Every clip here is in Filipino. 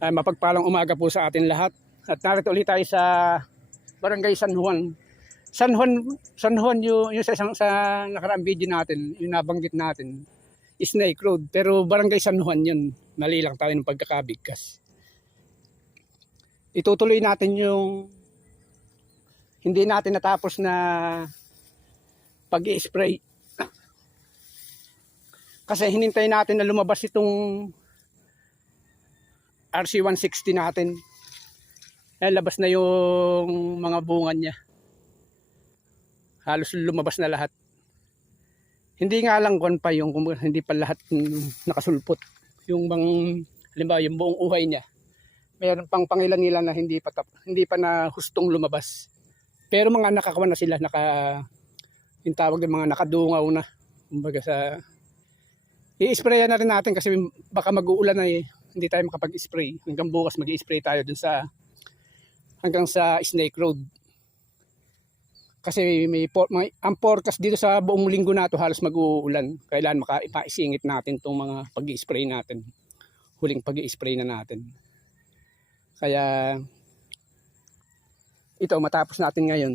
Mapagpalang umaga po sa atin lahat. At narito ulit tayo sa Barangay San Juan. San Juan yung sa nakaraang video natin, yung nabanggit natin, Snake Road. Pero Barangay San Juan yun. Mali lang tayo ng pagkakabigkas. Itutuloy natin yung hindi natin natapos na pag-i-spray. Kasi hinintay natin na lumabas itong RC160 natin. Labas na yung mga bunga niya. Halos lumabas na lahat. Hindi nga lang kon pa yung hindi pa lahat nakasulpot. Yung halimbawa yung buong uhay niya. Mayroon pang pangilan-ilan na hindi pa na hustong lumabas. Pero mga nakakuha na sila, yung tawag ng mga nakadungaw na. Kumbaga i-sprayan na rin natin kasi baka mag-uulan na hindi tayo makapag-spray. Hanggang bukas mag-i-spray tayo dun hanggang sa Snake Road. Kasi ang forecast dito sa buong linggo na to halos mag-uulan. Kailangan maisingit natin itong mga pag-i-spray natin. Huling pag-i-spray na natin. Kaya ito matapos natin ngayon.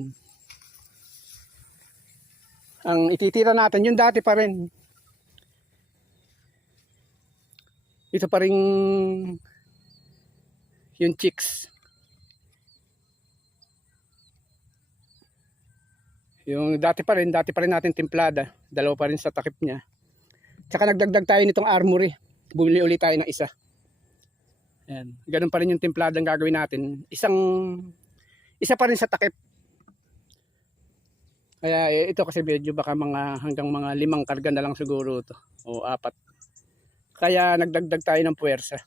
Ang ititira natin yung dati pa rin. Ito pa rin yung chicks. Yung dati pa rin natin timplada. Dalawa pa rin sa takip niya. Tsaka nagdagdag tayo nitong armory. Bumili ulit tayo ng isa. Ayan. Ganun pa rin yung timplada ang gagawin natin. Isa pa rin sa takip. Kaya ito kasi medyo baka hanggang mga 5 karga na lang siguro ito. O 4. Kaya nagdagdag tayo ng puwersa.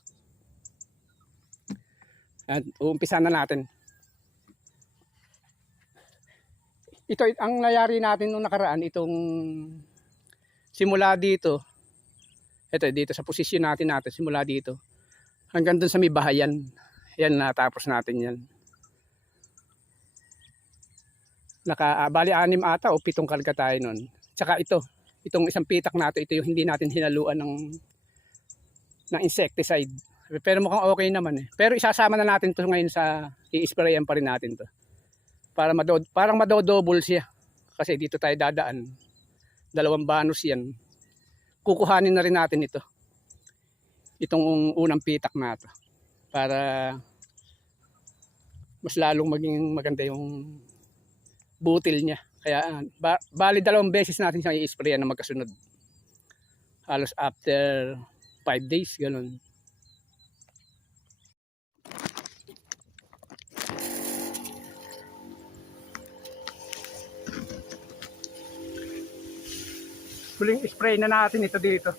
At uumpisa na natin. Ito ang nangyari natin nung nakaraan, itong simula dito. Ito dito sa posisyon natin simula dito. Hanggang dun sa may bahayan. Yan natapos natin yan. Bali 6 ata o 7 karga tayo nun. Tsaka itong isang pitak natin, ito yung hindi natin hinaluan ng insecticide. Pero mukhang okay naman eh. Pero isasama na natin to ngayon i-sprayan pa rin natin to. Parang madodouble siya. Kasi dito tayo dadaan. 2 banos yan. Kukuhanin na rin natin ito. Itong unang pitak na to. Para mas lalong maging maganda yung butil niya. Kaya bali 2 beses natin siyang i-sprayan na magkasunod. Halos after 5 days, ganun. Huling spray na natin ito dito.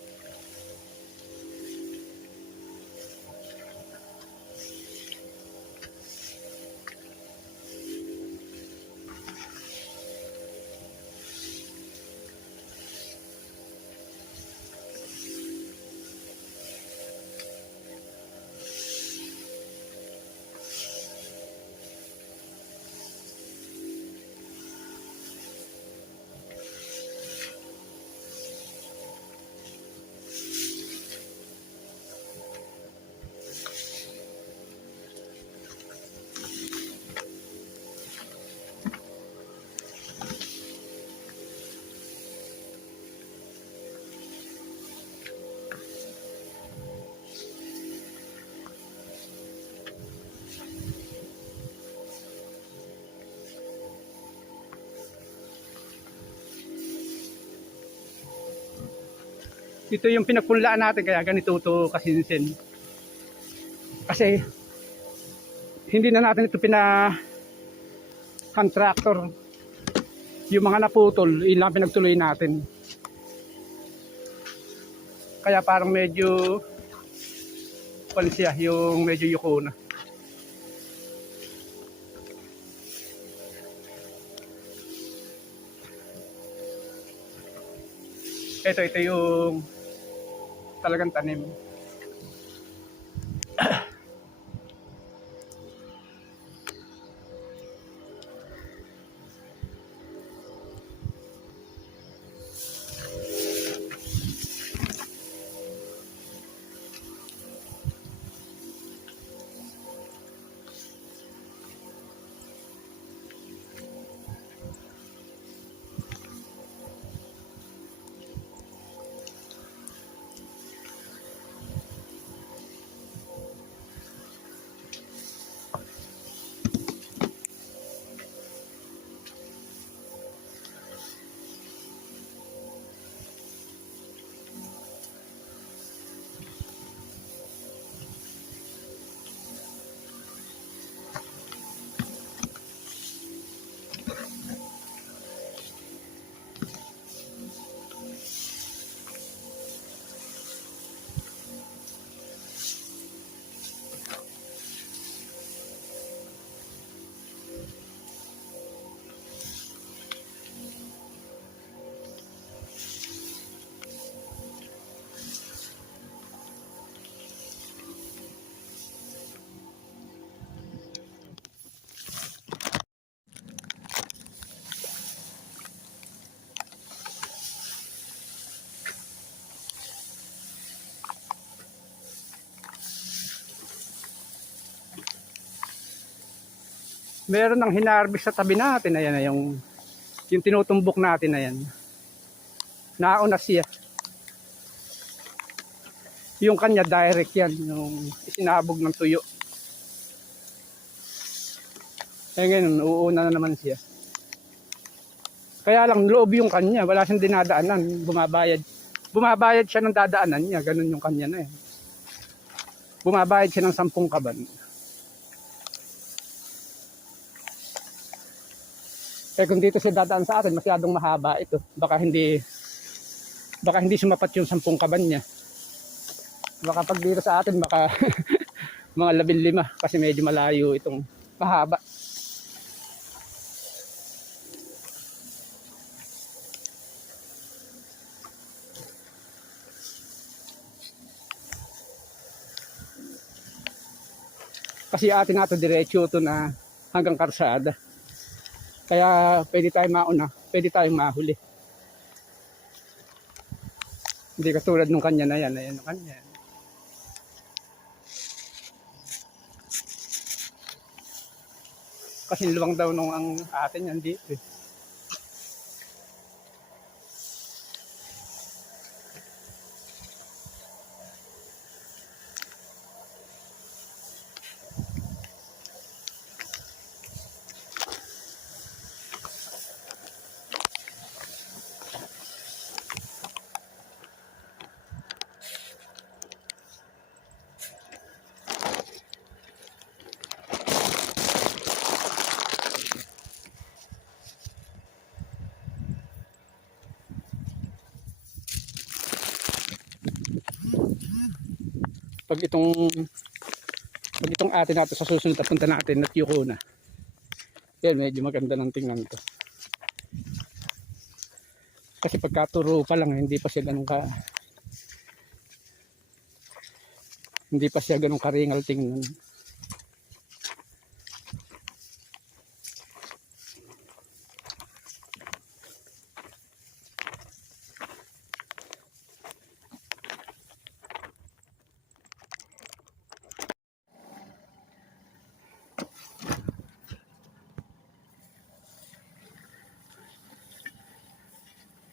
Ito yung pinagpunlaan natin kaya ganito to kasinsin. Kasi hindi na natin ito hand tractor. Yung mga naputol, yun lang pinagtuloy natin. Kaya parang medyo siya, yung medyo yuko na. Ito yung talagang tanim. Meron ng hinarvest sa tabi natin. Ayan na yung tinutumbok natin na yan. Nauna siya. Yung kanya direct yan. Yung isinabog ng tuyo. Kaya ngayon, uuna na naman siya. Kaya lang loob yung kanya. Wala siyang dinadaanan. Bumabayad siya ng dadaanan niya. Ganun yung kanya na eh. Bumabayad siya ng 10 kaban. Eh kung dito siya dadaan sa atin, masyadong mahaba ito. Baka hindi sumapat yung 10 kaban niya. Baka pag dito sa atin, baka mga 15 kasi medyo malayo itong mahaba. Kasi atin na ito, diretso ito na hanggang karsada. Kaya pwede tayong mauna, pwede tayong mahuli. Hindi katulad nung kanya na yan, ayan yung kanya. Kasi luwang daw nung ang atin yan dito eh. Pag itong atin natin sa susunod na punta natin at yuko na. Yan, medyo maganda ng tingnan to. Kasi pagkaturo pa lang, hindi pa siya ganun karingal tingnan.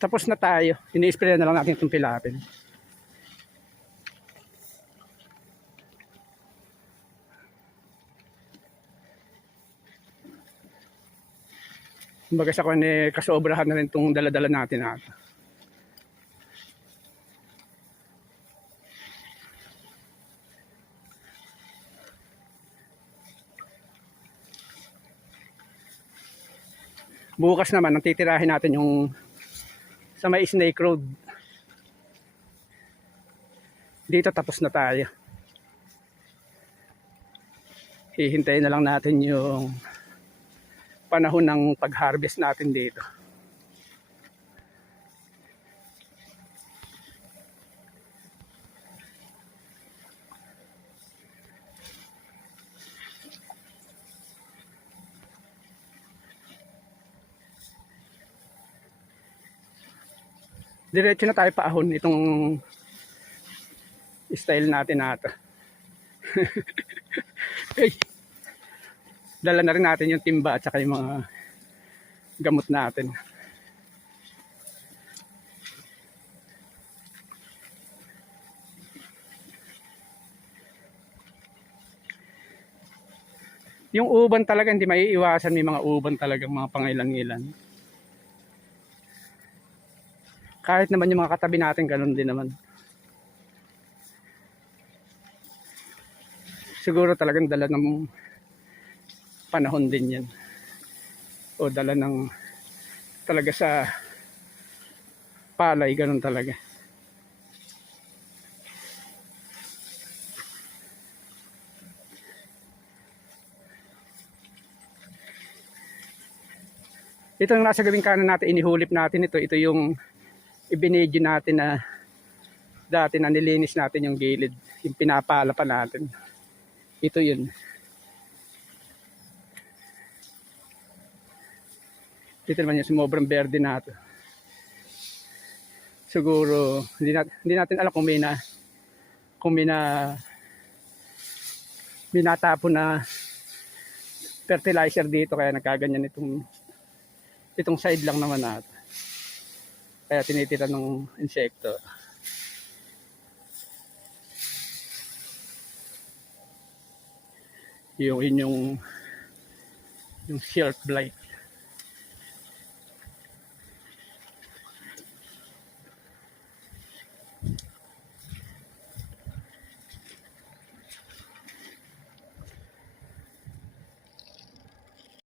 Tapos na tayo. Ini-spray na lang natin itong pilapil. Kumbaga sa kanya, kasobrahan na rin itong daladala natin ata. Bukas naman, ang titirahin natin yung sa may Snake Road. Dito tapos na tayo. Hihintayin na lang natin yung panahon ng pag-harvest natin dito. Diretso na tayo paahon itong style natin ata. Hey. Dala na rin natin yung timba at saka yung mga gamot natin. Yung uban talaga hindi maiiwasan, may mga uban talagang mga pangailan-ilan. Kahit naman yung mga katabi natin, ganun din naman. Siguro talagang dala ng panahon din yan. O dala ng talaga sa palay, ganun talaga. Ito yung nasa gawing kanan natin, inihulip natin ito. Ito yung ibinidyo natin na dati na nilinis natin yung gilid, yung pinapala pa natin. Ito yun. Dito naman yung sumobrang berde natin. Siguro hindi natin alam kung may natapon na fertilizer dito kaya nagkaganyan itong side lang naman natin. Kaya tinitira ng insekto. Yung shelf blight.